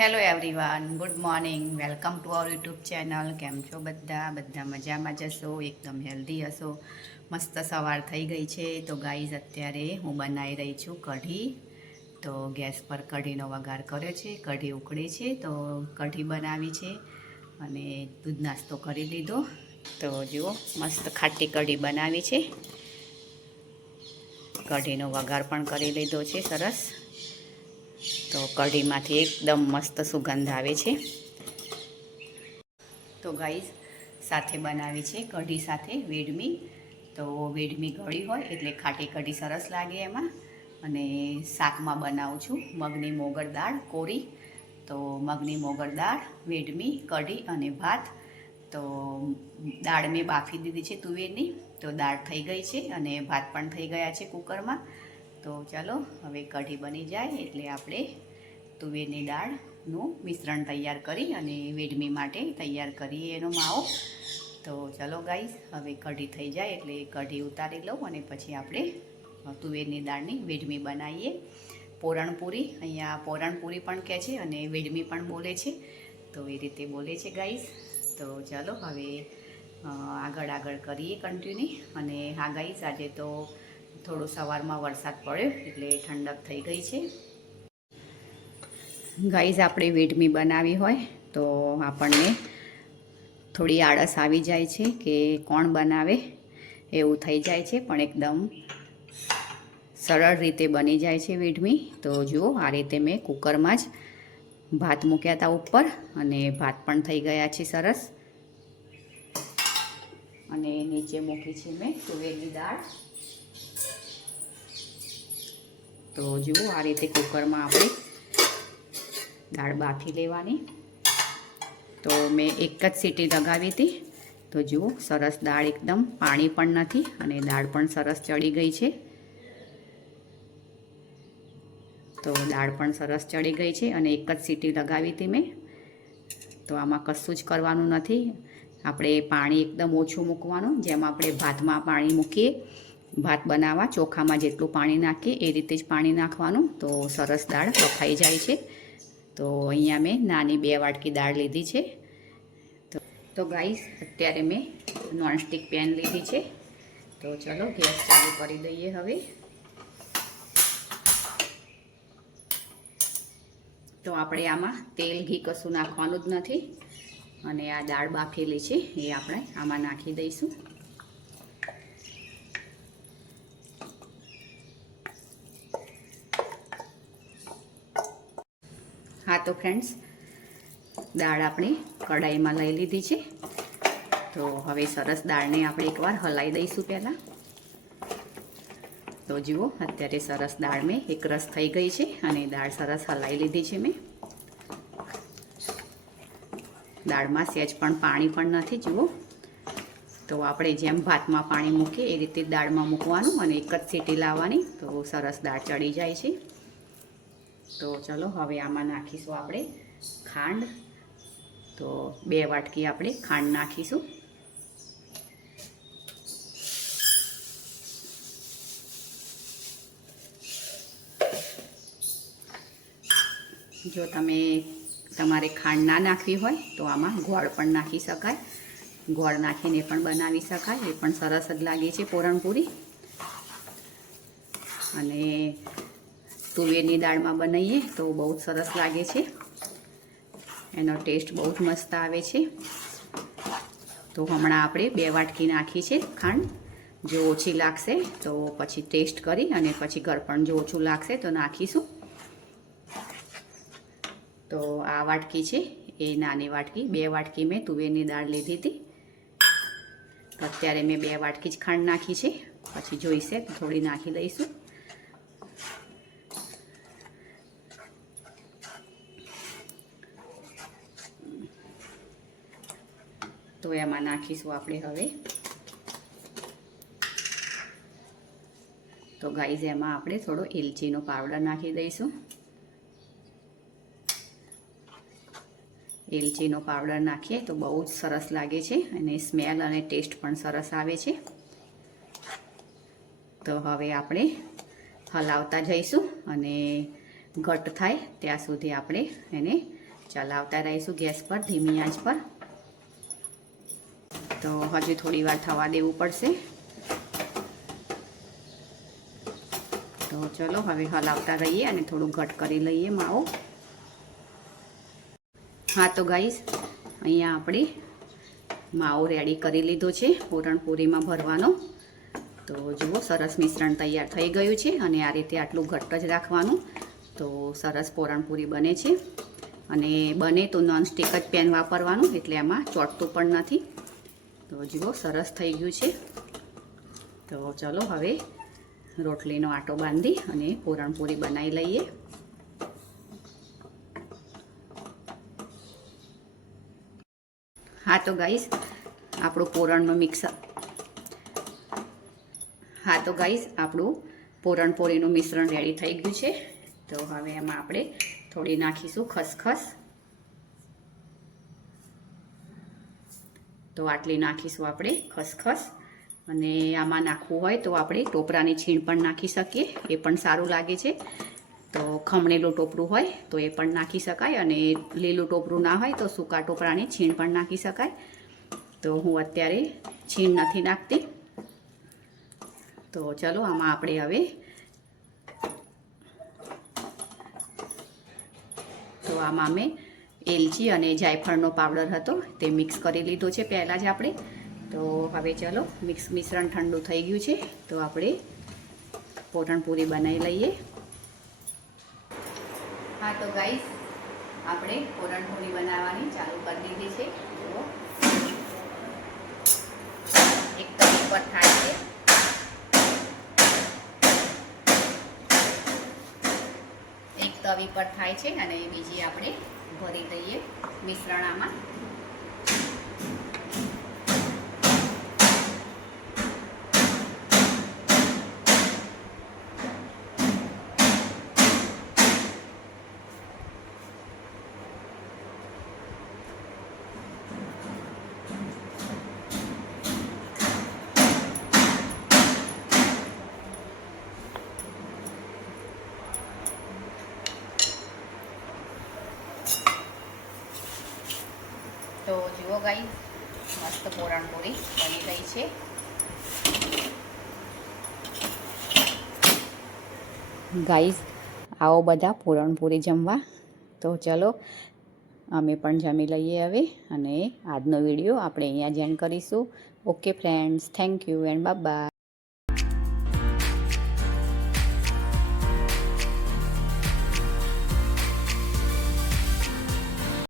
Hello everyone, good morning. Welcome to our YouTube channel. કેમ છો બધા મજામાં જશો, એકદમ હેલ્ધી હશો. મસ્ત સવાર થઈ ગઈ છે. તો ગાઈઝ અત્યારે હું બનાવી રહી છું કઢી. તો ગેસ પર કઢીનો વઘાર કર્યો છે, કઢી ઉકળે છે તો કઢી બનાવી છે અને દૂધ નાસ્તો કરી લીધો. તો જુઓ મસ્ત ખાટી કઢી બનાવી છે. કઢીનો વઘાર પણ કરી લીધો છે સરસ. તો કઢીમાંથી એકદમ મસ્ત સુગંધ આવે છે. તો ગાઈઝ સાથે બનાવી છે કઢી સાથે વેડમી. તો વેડમી ગળી હોય એટલે ખાટી કઢી સરસ લાગે એમાં. અને શાકમાં બનાવું છું મગની મોગર દાળ કોરી. તો મગની મોગર દાળ, વેડમી, કઢી અને ભાત. તો દાળ મેં બાફી દીધી છે તુવેરની. તો દાળ થઈ ગઈ છે અને ભાત પણ થઈ ગયા છે કુકરમાં. તો ચાલો હવે કઢી બની જાય એટલે આપણે તુવેરની દાળનું મિશ્રણ તૈયાર કરી અને વેડમી માટે તૈયાર કરીએ એનો માવો. તો ચાલો ગાઈઝ હવે કઢી થઈ જાય એટલે કઢી ઉતારી લઉં અને પછી આપણે તુવેરની દાળની વેડમી બનાવીએ. પોરણપૂરી, અહીંયા પોરણપૂરી પણ કહે છે અને વેડમી પણ બોલે છે. તો એ રીતે બોલે છે ગાઈઝ. તો ચાલો હવે આગળ કરીએ કન્ટિન્યુ. અને હા ગાઈઝ આજે તો થોડો સવારમાં વરસાદ પડ્યો એટલે ઠંડક થઈ ગઈ છે. ગાઈઝ આપણે વેડમી બનાવી હોય તો આપણને થોડી આળસ આવી જાય છે કે કોણ બનાવે એવું થઈ જાય છે, પણ એકદમ સરળ રીતે બની જાય છે વેડમી. તો જુઓ આ રીતે મેં કુકરમાં જ ભાત મૂક્યા હતા ઉપર અને ભાત પણ થઈ ગયા છે સરસ. અને નીચે મૂકી છે મેં તુવેરની દાળ. તો જુઓ આ રીતે કુકરમાં આપણે દાળ બાફી લેવાની. તો મેં એક જ સીટી લગાવી હતી. તો જુઓ સરસ દાળ એકદમ પાણી પણ નથી અને દાળ પણ સરસ ચડી ગઈ છે. તો દાળ પણ સરસ ચડી ગઈ છે અને એક જ સીટી લગાવી હતી મેં. તો આમાં કશું જ કરવાનું નથી. આપણે પાણી એકદમ ઓછું મૂકવાનું, જેમ આપણે ભાતમાં પાણી મૂકીએ ભાત બનાવવા ચોખામાં જેટલું પાણી નાખીએ એ રીતે જ પાણી નાખવાનું. તો સરસ દાળ બફાઈ જાય છે. તો અહીંયા મેં નાની 2 વાટકી દાળ લીધી છે. તો ગાઈસ અત્યારે મેં નોનસ્ટિક પેન લીધી છે. તો ચલો ગેસ ચાલુ કરી દઈએ હવે. તો આપણે આમાં તેલ ઘી કશું નાખવાનું જ નથી. અને આ દાળ બાફેલી છે એ આપણે આમાં નાખી દઈશું. હા તો ફ્રેન્ડ્સ, દાળ આપણે કઢાઈમાં લઈ લીધી છે. તો હવે સરસ દાળને આપણે એકવાર હલાવી દઈશું પહેલાં. તો જુઓ અત્યારે સરસ દાળ મેં એક રસ થઈ ગઈ છે અને દાળ સરસ હલાવી લીધી છે મેં. દાળમાં સહેજ પણ પાણી પણ નથી જુઓ. તો આપણે જેમ ભાતમાં પાણી મૂકીએ એ રીતે દાળમાં મૂકવાનું અને એક જ સીટી લાવવાની. તો સરસ દાળ ચડી જાય છે. તો ચલો હવે આમાં નાખીશું આપણે ખાંડ. તો 2 વાટકી આપણે ખાંડ નાખીશું. જો તમારે ખાંડ ના નાખવી હોય તો આમાં ગોળ પણ નાખી શકાય. ગોળ નાખીને પણ બનાવી શકાય, એ પણ સરસ જ લાગે છે પોરણપૂરી. અને તુવેરની દાળમાં બનાવીએ તો બહુ જ સરસ લાગે છે. એનો ટેસ્ટ બહુ જ મસ્ત આવે છે. તો હમણાં આપણે 2 વાટકી નાખી છે ખાંડ. જો ઓછી લાગશે તો પછી ટેસ્ટ કરી અને પછી ગળપણ જો ઓછું લાગશે તો નાખીશું. તો આ વાટકી છે એ નાની વાટકી, 2 વાટકી મેં તુવેરની દાળ લીધી હતી. તો અત્યારે મેં 2 વાટકી જ ખાંડ નાખી છે. પછી જોઈશે તો થોડી નાખી દઈશું. તો એમાં નાખીશું આપણે હવે. તો ગાઈઝ એમાં આપણે થોડો એલચીનો પાવડર નાખી દઈશું. એલચીનો પાવડર નાખીએ તો બહુ જ સરસ લાગે છે અને સ્મેલ અને ટેસ્ટ પણ સરસ આવે છે. તો હવે આપણે હલાવતા જઈશું અને ઘટ થાય ત્યાં સુધી આપણે એને ચલાવતા રહીશું ગેસ પર ધીમી આંચ પર. તો હજી થોડી વાર થવા દેવું પડશે. તો ચલો હવે હલાવતા રહીએ અને થોડું ઘટ કરી લઈએ માવો. હા તો ગાઈસ, અહીંયા આપણે માવો રેડી કરી લીધો છે પૂરણપૂરીમાં ભરવાનો. તો જુઓ સરસ મિશ્રણ તૈયાર થઈ ગયું છે અને આ રીતે આટલું ઘટ્ટ જ રાખવાનું તો સરસ પૂરણપૂરી બને છે. અને બને તો નોનસ્ટિક જ પેન વાપરવાનું એટલે એમાં ચોંટતું પણ નથી. તો જુઓ સરસ થઈ ગયું છે. તો ચલો હવે રોટલીનો આટો બાંધી અને પૂરણપૂરી બનાવી લઈએ. હા તો ગાઈસ, આપણું પૂરણપૂરીનું મિશ્રણ રેડી થઈ ગયું છે. તો હવે એમાં આપણે થોડી નાખીશું ખસખસ. તો આટલી નાખીશું આપણે ખસખસ. અને આમાં નાખવું હોય તો આપણે ટોપરાની છીણ પણ નાખી શકીએ, એ પણ સારું લાગે છે. તો ખમણેલું ટોપરું હોય તો એ પણ નાખી શકાય અને લીલું ટોપરું ના હોય તો સૂકા ટોપરાની છીણ પણ નાખી શકાય. તો હું અત્યારે છીણ નથી નાખતી. તો ચલો આમાં આપણે હવે આમાં મેં એલચી અને જાયફળનો પાવડર હતો તે મિક્સ કરી લીધો છે પહેલાં જ આપણે. તો હવે ચલો મિશ્રણ ઠંડુ થઈ ગયું છે તો આપણે પૂરણપૂરી બનાવી લઈએ. હા તો ગાઈસ, આપણે પૂરણપૂરી બનાવવાની ચાલુ કરી દીધી છે. જુઓ એક તવી પર થાય છે. એક તવી પર થાય છે અને બીજી આપણે ભરી દઈએ મિશ્રણ આમાં. તો જુઓ ગાઈસ, મસ્ત પૂરણપૂરી બની ગઈ છે. ગાઈસ, આવો બધા પૂરણપૂરી જમવા. તો ચલો અમે પણ જમી લઈએ હવે અને આજનો વિડીયો આપણે અહીંયા જ એન્ડ કરીશું. Okay friends, thank you and bye bye.